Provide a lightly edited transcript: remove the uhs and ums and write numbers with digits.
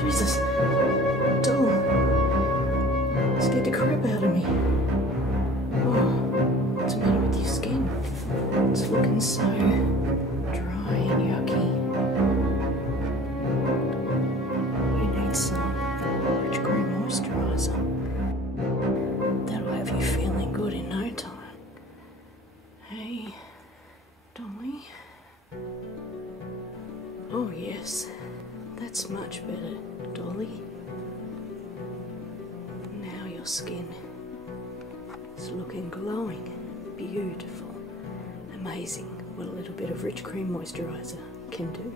Jesus. Doll. Scared the crap out of me. Oh, what's the matter with your skin? It's looking so dry and yucky. You need some rich green moisturiser. That'll have you feeling good in no time. Hey, Dolly. Oh yes, that's much better, Dolly. Now your skin is looking glowing, beautiful, amazing what a little bit of rich cream moisturiser can do.